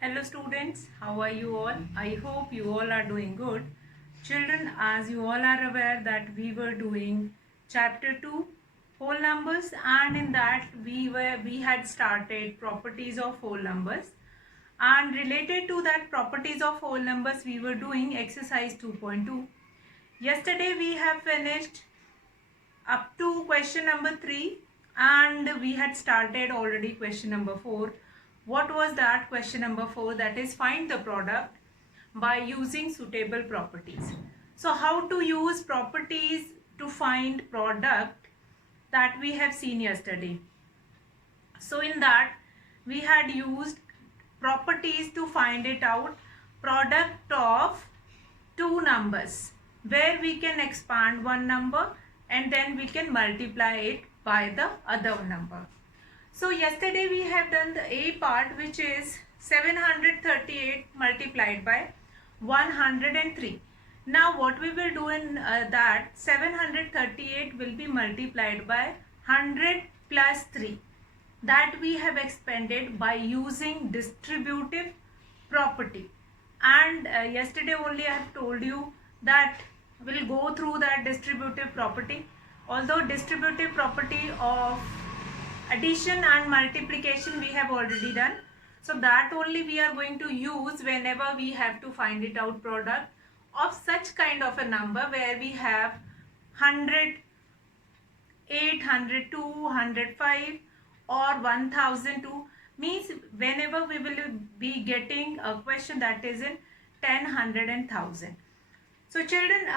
Hello students, how are you all? I hope you all are doing good. Children, as you all are aware that we were doing chapter 2 whole numbers, and in that we had started properties of whole numbers, and related to that properties of whole numbers we were doing exercise 2.2. Yesterday we have finished up to question number 3, and we had started already question number 4. What was that question number 4? That is find the product by using suitable properties. So how to use properties to find product, that we have seen yesterday. So in that we had used properties to find it out product of two numbers, where we can expand one number and then we can multiply it by the other number. So yesterday we have done the A part, which is 738 multiplied by 103. Now what we will do in that 738 will be multiplied by 100 plus 3, that we have expanded by using distributive property. And yesterday only I have told you that we'll go through that distributive property. Although distributive property of addition and multiplication we have already done, so that only we are going to use whenever we have to find it out product of such kind of a number where we have 100, 800, 205 or 1002. Means whenever we will be getting a question that is in 10, 100 and 1000. So children,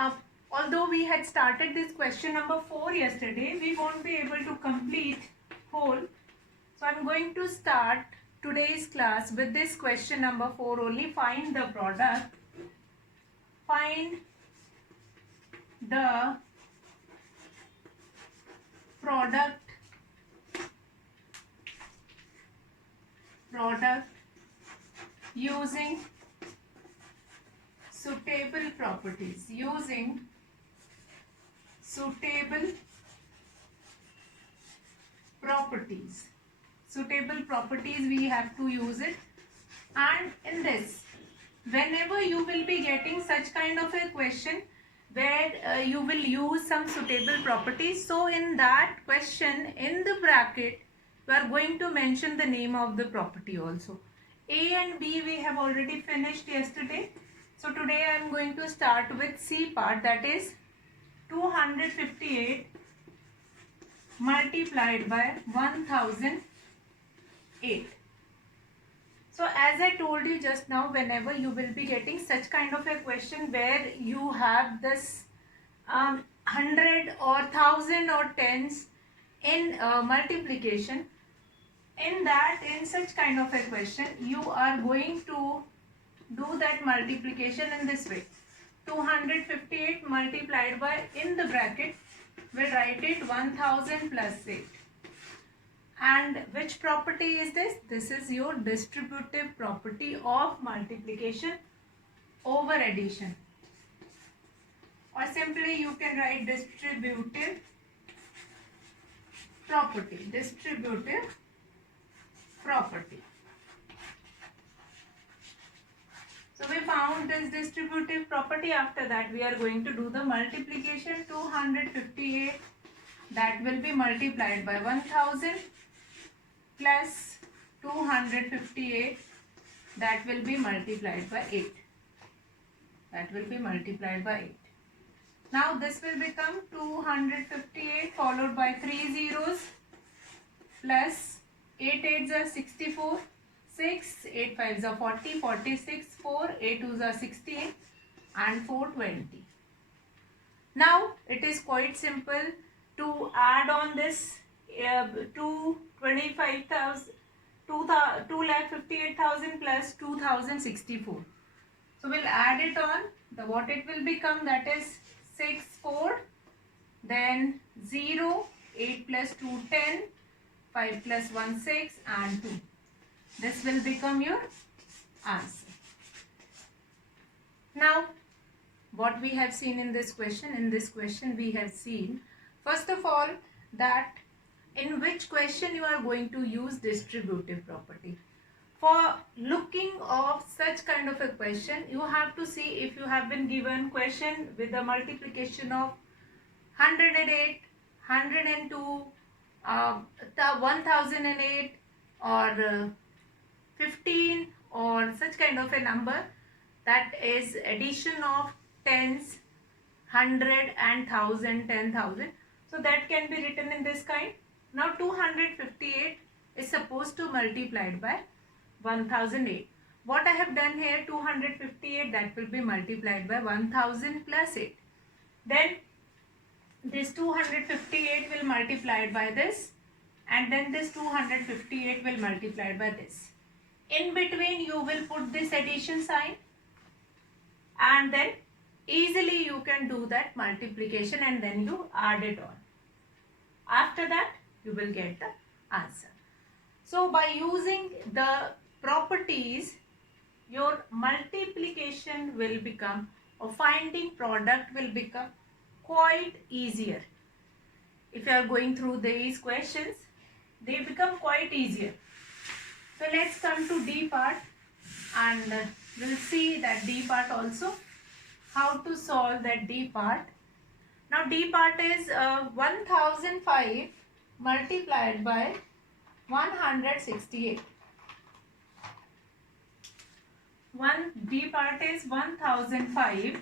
although we had started this question number 4 yesterday, we won't be able to complete whole. So I'm going to start today's class with this question number 4 only. Find the product. Find the product using suitable properties. Using suitable properties. Suitable properties, we have to use it. And in this, whenever you will be getting such kind of a question where you will use some suitable properties, so in that question, in the bracket, we are going to mention the name of the property also. A and B we have already finished yesterday. So today I am going to start with C part, that is 258 multiplied by 1008. So as I told you just now, whenever you will be getting such kind of a question where you have this 100 or 1000 or tens in multiplication, in such kind of a question, you are going to do that multiplication in this way. 258 multiplied by, in the bracket, we'll write it 1000 plus 8. And which property is this? This is your distributive property of multiplication over addition. Or simply you can write distributive property. Distributive property. So we found this distributive property. After that we are going to do the multiplication. 258, that will be multiplied by 1000 plus 258, that will be multiplied by 8. That will be multiplied by 8. Now this will become 258 followed by 3 zeros plus 8 8s are 64, 6, 8 5s are 40, 46, 4, 8 2s are 16 and 420. Now it is quite simple to add on this 258,000 plus 2064. So we'll add it on. What it will become, that is 6 4, then 0, 8 plus 2 10, 5 plus 1 6 and 2. This will become your answer. Now what we have seen in this question, we have seen first of all that in which question you are going to use distributive property. For looking of such kind of a question, you have to see if you have been given question with the multiplication of 108, 102, 1008 or 15 or such kind of a number, that is addition of tens, 100 and 1000, 10,000. So that can be written in this kind. Now 258 is supposed to multiplied by 1008. What I have done here, 258, that will be multiplied by 1000 plus 8. Then this 258 will multiplied by this, and then this 258 will multiplied by this. In between you will put this addition sign, and then easily you can do that multiplication, and then you add it on. After that you will get the answer. So by using the properties, your multiplication will become, or finding product will become quite easier. If you are going through these questions, they become quite easier. So let's come to D part, and we'll see that D part also, how to solve that D part. Now D part is 1005 multiplied by 168. D part is 1005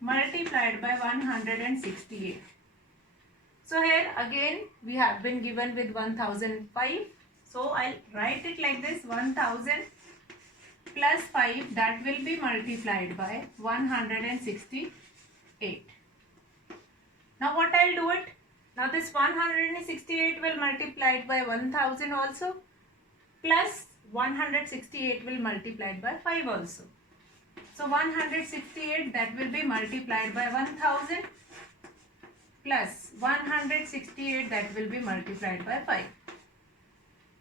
multiplied by 168. So here again we have been given with 1005. So I'll write it like this: 1000 plus 5, that will be multiplied by 168. Now what I'll do it? Now this 168 will multiplied by 1000 also, plus 168 will multiplied by 5 also. So 168, that will be multiplied by 1000 plus 168, that will be multiplied by 5.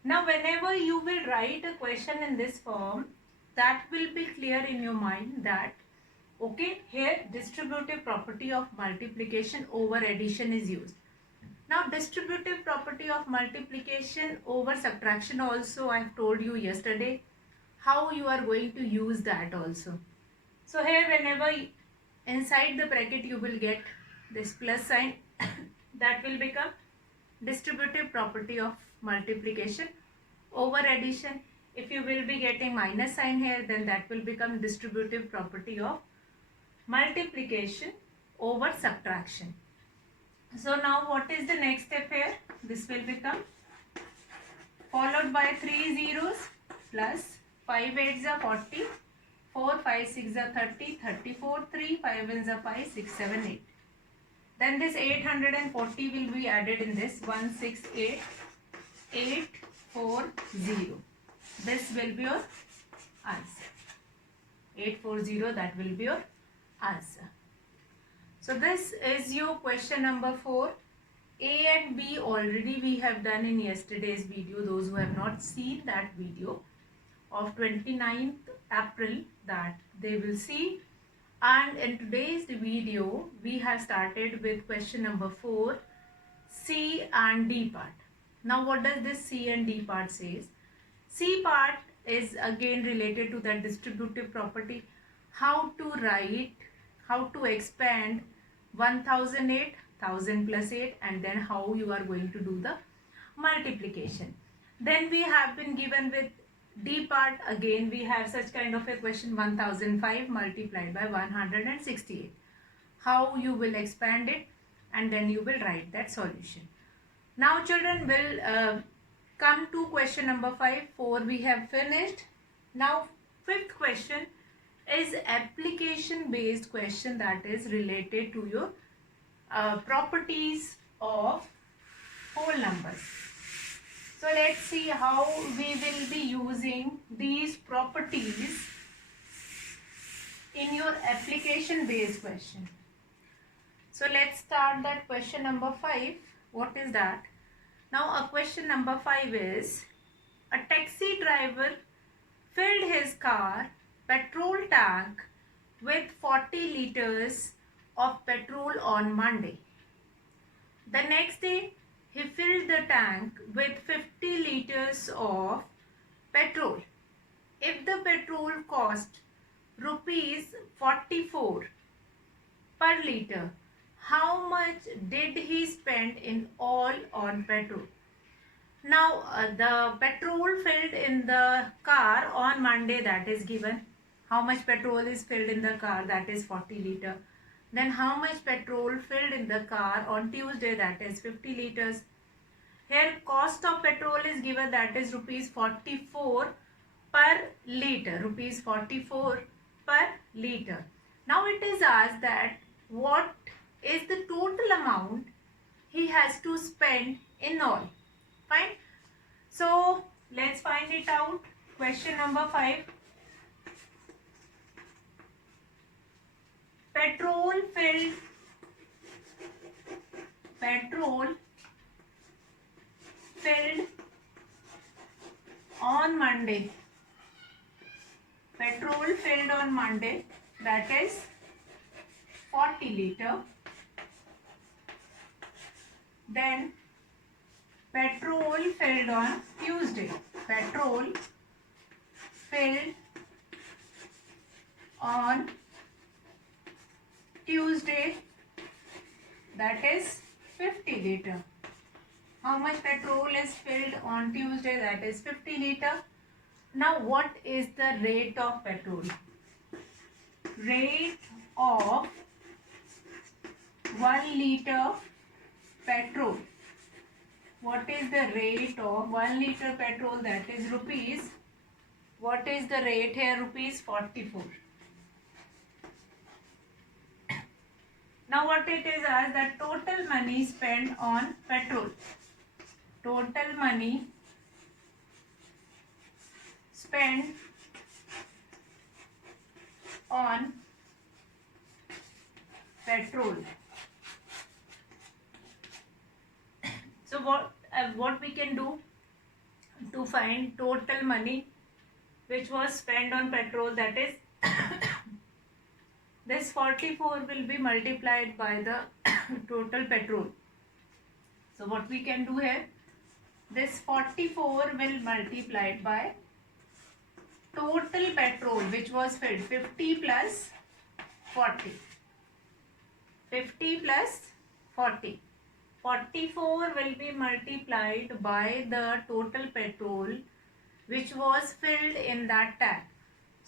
Now whenever you will write a question in this form, that will be clear in your mind that okay, here distributive property of multiplication over addition is used. Now distributive property of multiplication over subtraction also I have told you yesterday how you are going to use that also. So here whenever inside the bracket you will get this plus sign, that will become distributive property of multiplication over addition. If you will be getting minus sign here, then that will become distributive property of multiplication over subtraction. So now what is the next step here? This will become followed by 3 zeros plus 5 8s are 40, 4 5 6 are 30, 34, 3 5 1s are 5, 6 7 8. Then this 840 will be added in this 168 840. This will be your answer. 840, that will be your answer. So this is your question number 4. A and B already we have done in yesterday's video. Those who have not seen that video of 29th April, that they will see. And in today's video we have started with question number 4, C and D part. Now what does this C and D part says? C part is again related to that distributive property. How to write, how to expand 1008, 1000 plus 8, and then how you are going to do the multiplication. Then we have been given with D part, again we have such kind of a question, 1005 multiplied by 168. How you will expand it, and then you will write that solution. Now children, will come to question number 5. 4 we have finished. Now 5th question is application based question, that is related to your properties of whole numbers. So let's see how we will be using these properties in your application based question. So let's start that question number 5. What is that? Now a question number 5 is, a taxi driver filled his car petrol tank with 40 liters of petrol on Monday. The next day he filled the tank with 50 liters of cost rupees 44 per liter, how much did he spend in all on petrol? Now the petrol filled in the car on Monday, that is given. How much petrol is filled in the car, that is 40 liter. Then how much petrol filled in the car on Tuesday, that is 50 liters. Here cost of petrol is given, that is rupees 44 per liter, rupees 44 per liter. Now it is asked that what is the total amount he has to spend in all. Fine. So let's find it out. Question number 5. Petrol filled on Monday. Petrol filled on Monday, that is 40 liter. Then petrol filled on Tuesday. Petrol filled on Tuesday, that is 50 liter. How much petrol is filled on Tuesday, that is 50 liter. Now what is the rate of petrol? Rate of 1 liter petrol. What is the rate of 1 liter petrol? That is rupees. What is the rate here? Rupees 44. Now what it is as that total money spent on petrol. Total money spent on petrol. So what we can do to find total money which was spent on petrol, that is this 44 will be multiplied by the total petrol. So what we can do here, this 44 will multiplied by total petrol which was filled, 50 plus 40. 50 plus 40. 44 will be multiplied by the total petrol which was filled in that tank.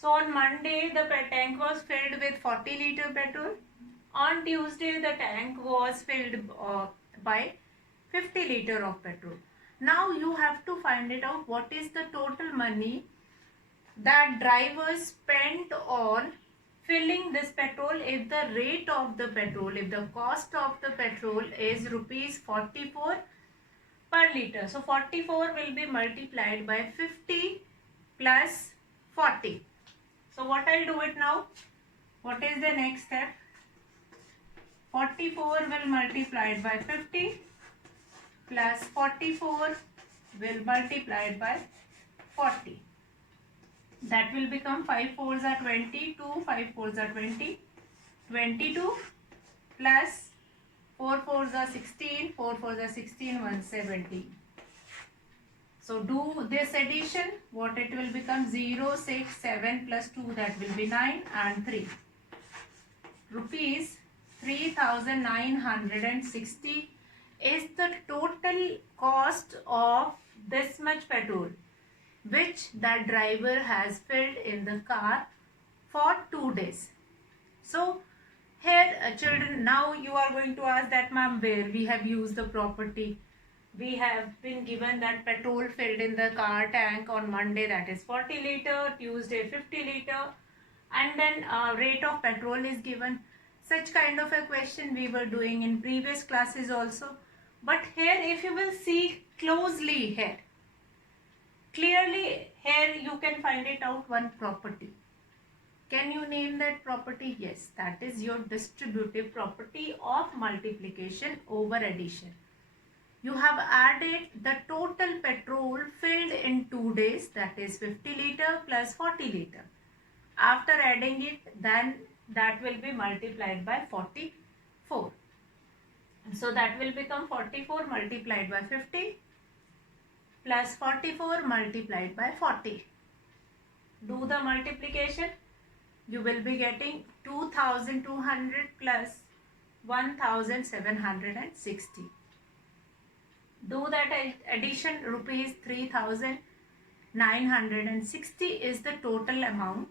So on Monday the tank was filled with 40 liter petrol. On Tuesday the tank was filled by 50 liter of petrol. Now you have to find it out what is the total money that driver spent on filling this petrol if the rate of the petrol, if the cost of the petrol is rupees 44 per liter. So 44 will be multiplied by 50 plus 40. So what I'll do it now, what is the next step? 44 will multiplied by 50 plus 44 will multiplied by 40. That will become 5 4s are 22, 5 4s are 20, 22 plus 4 4s are 16, 4 4s are 16, 117. So do this addition, what it will become 0, 6, 7 plus 2, that will be 9 and 3. Rupees 3,960 is the total cost of this much petrol which the driver has filled in the car for 2 days. So here children, now you are going to ask that ma'am, where we have used the property. We have been given that petrol filled in the car tank on Monday, that is 40 liter, Tuesday 50 liter, and then rate of petrol is given. Such kind of a question we were doing in previous classes also. But here if you will see closely here, clearly here you can find it out one property. Can you name that property? Yes, that is your distributive property of multiplication over addition. You have added the total petrol filled in 2 days, that is 50 liter plus 40 liter. After adding it, then that will be multiplied by 44. So that will become 44 multiplied by 50 plus 44 multiplied by 40. Do the multiplication. You will be getting 2200 plus 1760. Do that addition. Rupees 3960 is the total amount,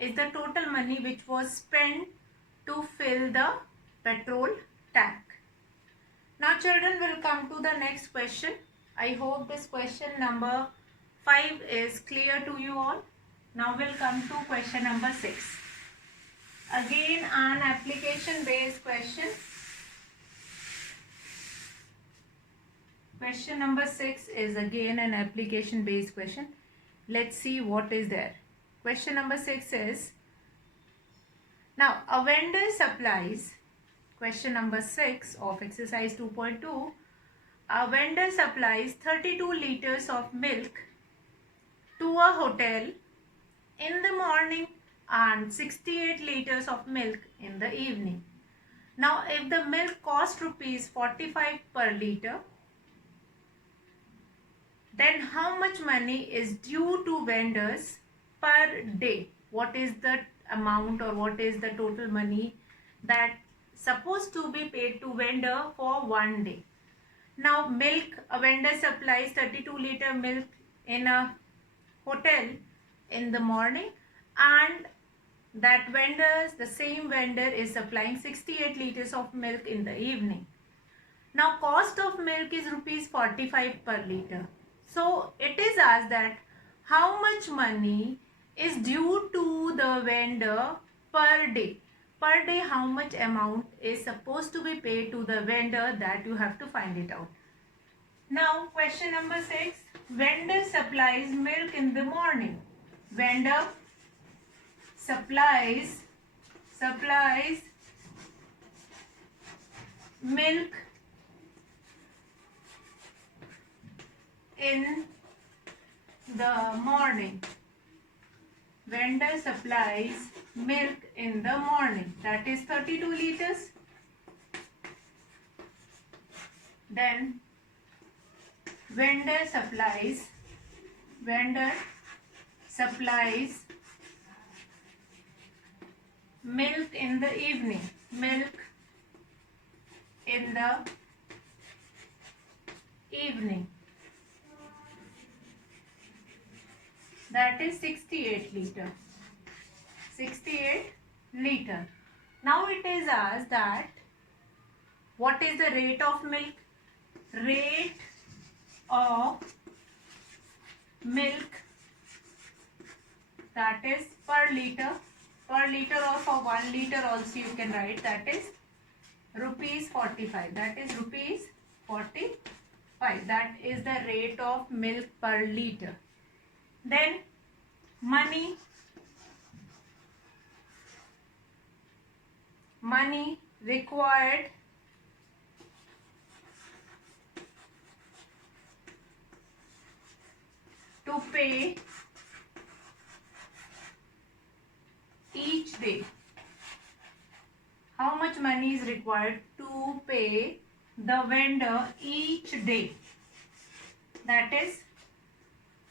is the total money which was spent to fill the petrol tank. Now children, will come to the next question. I hope this question number 5 is clear to you all. Now we'll come to question number 6. Again an application based question. Question number 6 is again an application based question. Let's see what is there. Question number 6 is, now a vendor supplies, question number 6 of exercise 2.2, a vendor supplies 32 liters of milk to a hotel in the morning and 68 liters of milk in the evening. Now if the milk cost rupees 45 per liter, then how much money is due to vendors per day? What is the amount or what is the total money that supposed to be paid to vendor for one day? Now milk, a vendor supplies 32 liter milk in a hotel in the morning, and that vendor, the same vendor is supplying 68 liters of milk in the evening. Now cost of milk is rupees 45 per liter. So it is asked that how much money is due to the vendor per day. Per day, how much amount is supposed to be paid to the vendor, that you have to find it out. Now question number 6. Vendor supplies milk in the morning. Vendor supplies milk in the morning. Vendor supplies milk in the morning, that is 32 liters. Then vendor supplies milk in the evening. Milk in the evening, that is 68 liter. 68 liter. Now it is asked that what is the rate of milk? Rate of milk, that is per liter. Per liter or for 1 liter also you can write, that is rupees 45. That is rupees 45. That is the rate of milk per liter. Then money required to pay each day. How much money is required to pay the vendor each day? That is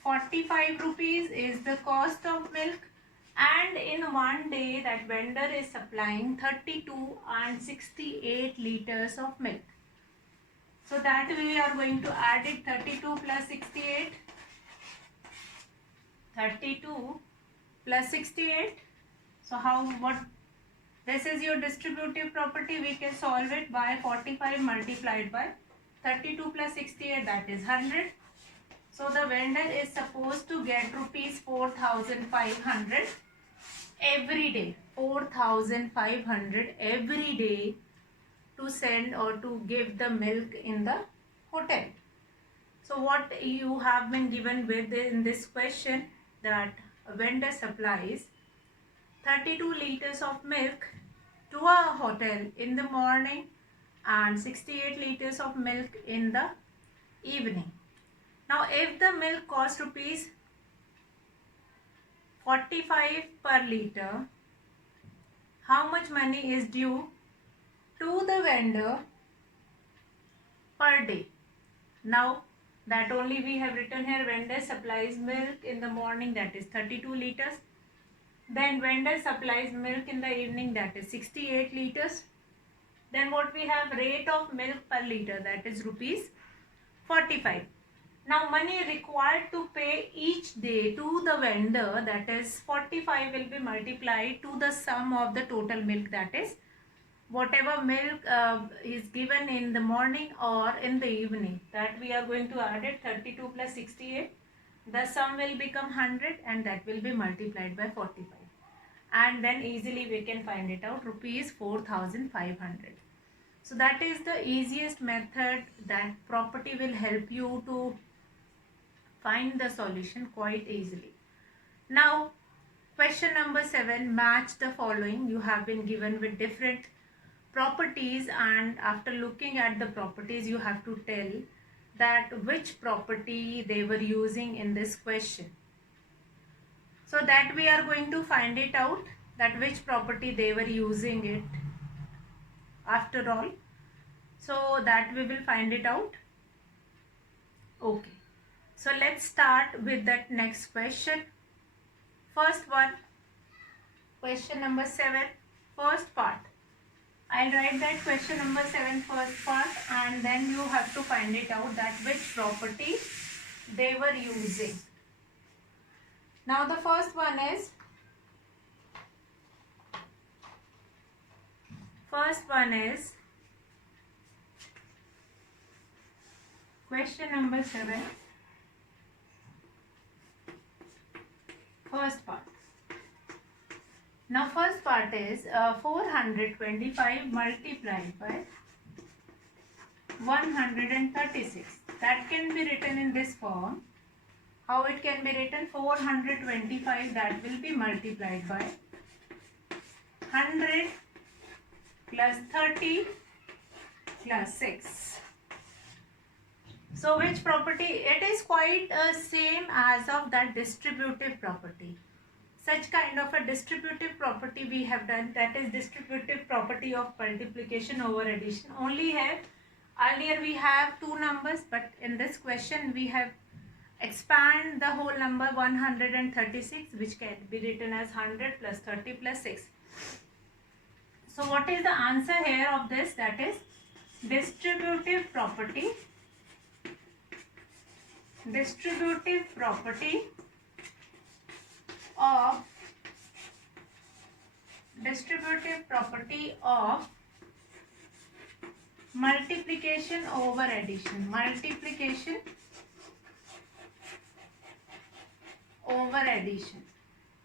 45 rupees is the cost of milk, and in one day that vendor is supplying 32 and 68 liters of milk. So that we are going to add it, 32 plus 68. 32 plus 68. So what? This is your distributive property. We can solve it by 45 multiplied by 32 plus 68, that is 100. So the vendor is supposed to get rupees 4500 every day. 4500 every day to send or to give the milk in the hotel. So what you have been given with in this question, that a vendor supplies 32 liters of milk to a hotel in the morning and 68 liters of milk in the evening. Now if the milk costs rupees 45 per liter, how much money is due to the vendor per day? Now that only we have written here. Vendor supplies milk in the morning, that is 32 liters. Then vendor supplies milk in the evening, that is 68 liters. Then what we have, rate of milk per liter, that is rupees 45. Now money required to pay each day to the vendor, that is 45, will be multiplied to the sum of the total milk, that is whatever milk is given in the morning or in the evening, that we are going to add it, 32 plus 68. The sum will become 100 and that will be multiplied by 45. And then easily we can find it out, rupees 4,500. So that is the easiest method. That property will help you to find the solution quite easily. Now question number 7, match the following. You have been given with different properties, and after looking at the properties you have to tell that which property they were using in this question. So that we are going to find it out, that which property they were using it after all. So that we will find it out. Okay, so let's start with that next question. First one, question number 7, first part. I'll write that question number 7 first part, and then you have to find it out, that which property they were using. Now the first one is, question number 7, first part. Now first part is 425 multiplied by 136. That can be written in this form. How it can be written? 425, that will be multiplied by 100 plus 30 plus 6. So which property? It is quite same as of that distributive property. Such kind of a distributive property we have done, that is distributive property of multiplication over addition. Only here, earlier we have two numbers, but in this question we have expand the whole number 136, which can be written as 100 plus 30 plus 6. So what is the answer here of this? That is distributive property of multiplication over addition. Multiplication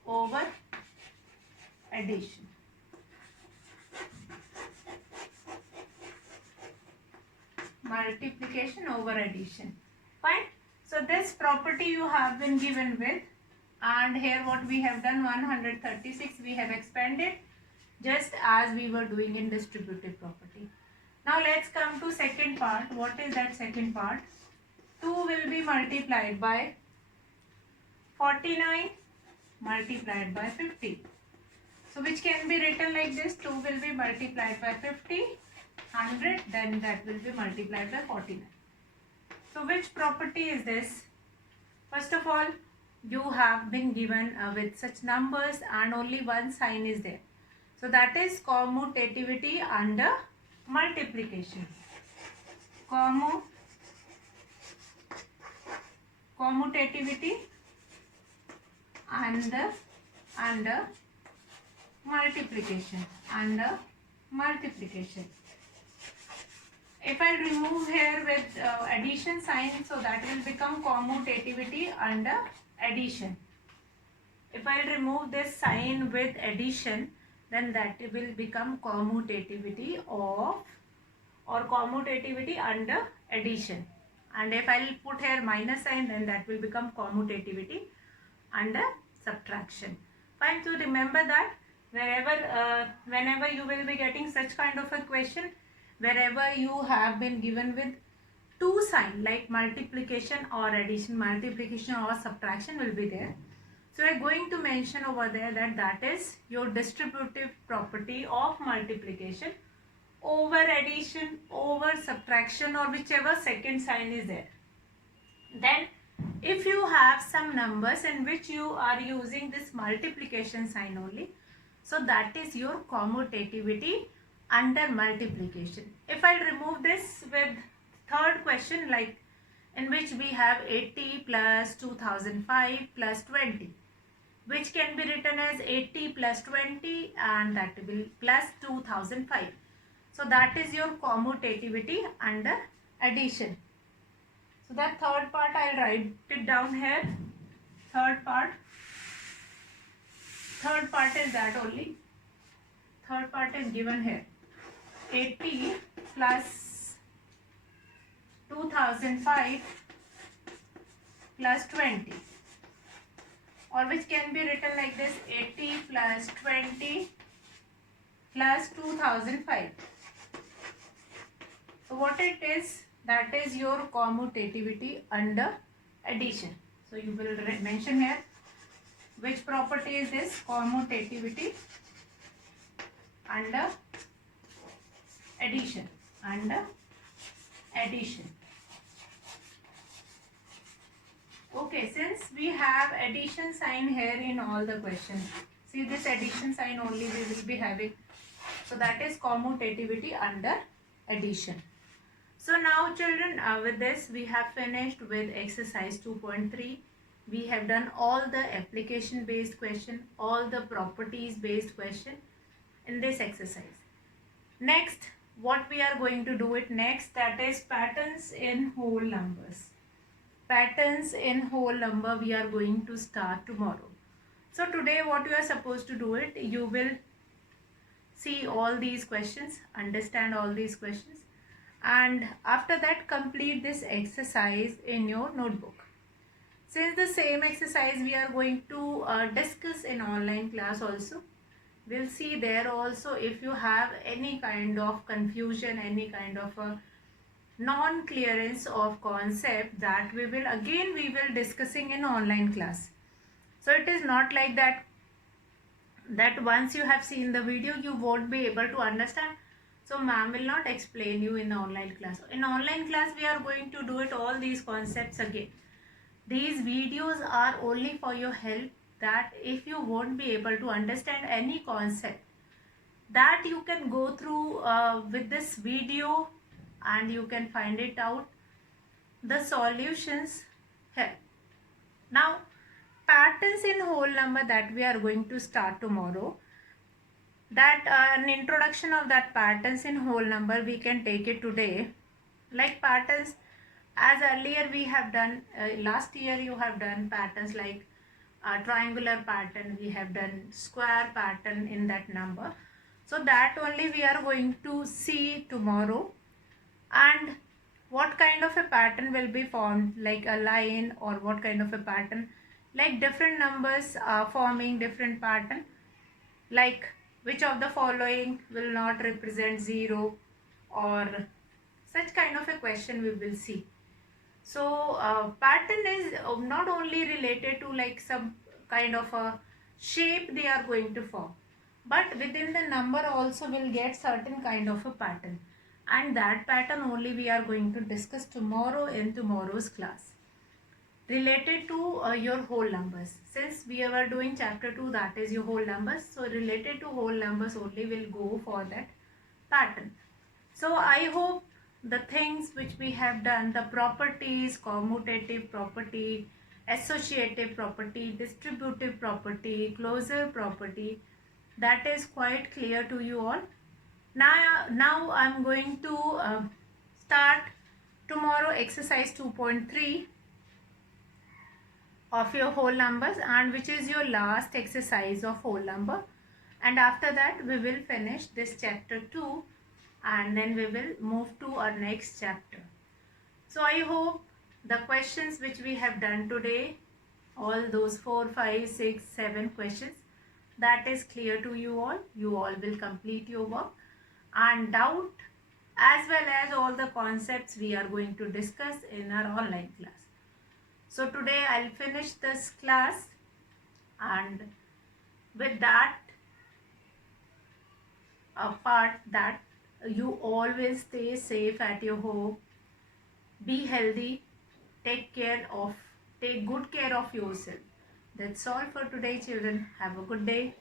over addition. Multiplication over addition. Fine. So this property you have been given with, and here what we have done, 136 we have expanded just as we were doing in distributive property. Now let's come to second part. What is that second part? 2 will be multiplied by 49 multiplied by 50. So which can be written like this, 2 will be multiplied by 50, 100, then that will be multiplied by 49. So which property is this? First of all, you have been given with such numbers and only one sign is there. So that is commutativity under multiplication. Commutativity under multiplication. If I remove here with addition sign, so that will become commutativity under addition. If I remove this sign with addition, then that will become commutativity of, or commutativity under addition. And if I will put here minus sign, then that will become commutativity under subtraction. Fine. So remember that whenever you will be getting such kind of a question, wherever you have been given with two sign like multiplication or addition, multiplication or subtraction will be there. So we are going to mention over there that is your distributive property of multiplication over addition, over subtraction, or whichever second sign is there. Then if you have some numbers in which you are using this multiplication sign only, so that is your commutativity under multiplication. If I remove this with third question, like in which we have 80 plus 2005 plus 20, which can be written as 80 plus 20 and that will plus 2005. So that is your commutativity under addition. So that third part I'll write it down here. Third part is that only. Third part is given here. 80 plus 2005 plus 20, or which can be written like this: 80 plus 20 plus 2005. So what it is, that is your commutativity under addition. So you will mention here which property is this: commutativity under addition. Under addition. Okay, since we have addition sign here in all the questions, see this addition sign only we will be having. So that is commutativity under addition. So now children, with this we have finished with exercise 2.3. We have done all the application based question, all the properties based question in this exercise. Next, what we are going to do it next, that is patterns in whole numbers. Patterns in whole number we are going to start tomorrow. So today what you are supposed to do it, you will see all these questions, understand all these questions, and after that complete this exercise in your notebook. Since the same exercise we are going to discuss in online class also, we'll see there also if you have any kind of confusion, any kind of a non-clearance of concept, that we will discussing in online class. So it is not like that once you have seen the video you won't be able to understand. So ma'am will not explain you in the online class. In online class we are going to do it all these concepts again. These videos are only for your help, that if you won't be able to understand any concept, that you can go through with this video and you can find it out the solutions here. Now patterns in whole number that we are going to start tomorrow, that an introduction of that patterns in whole number we can take it today. Like patterns, as earlier we have done, last year you have done patterns like triangular pattern, we have done square pattern in that number. So that only we are going to see tomorrow. And what kind of a pattern will be formed, like a line, or what kind of a pattern, like different numbers are forming different pattern, like which of the following will not represent 0, or such kind of a question we will see. So pattern is not only related to like some kind of a shape they are going to form, but within the number also will get certain kind of a pattern, and that pattern only we are going to discuss tomorrow in tomorrow's class, related to your whole numbers. Since we are doing chapter 2, that is your whole numbers, so related to whole numbers only will go for that pattern. So I hope the things which we have done, the properties, commutative property, associative property, distributive property, closure property, that is quite clear to you all. Now I'm going to start tomorrow exercise 2.3 of your whole numbers, and which is your last exercise of whole number, and after that we will finish this chapter 2 and then we will move to our next chapter. So I hope the questions which we have done today, all those 4, 5, 6, 7 questions, that is clear to you all. You all will complete your work, and doubt as well as all the concepts we are going to discuss in our online class. So today I'll finish this class, and with that part, that you always stay safe at your home, be healthy, take good care of yourself. That's all for today, children. Have a good day.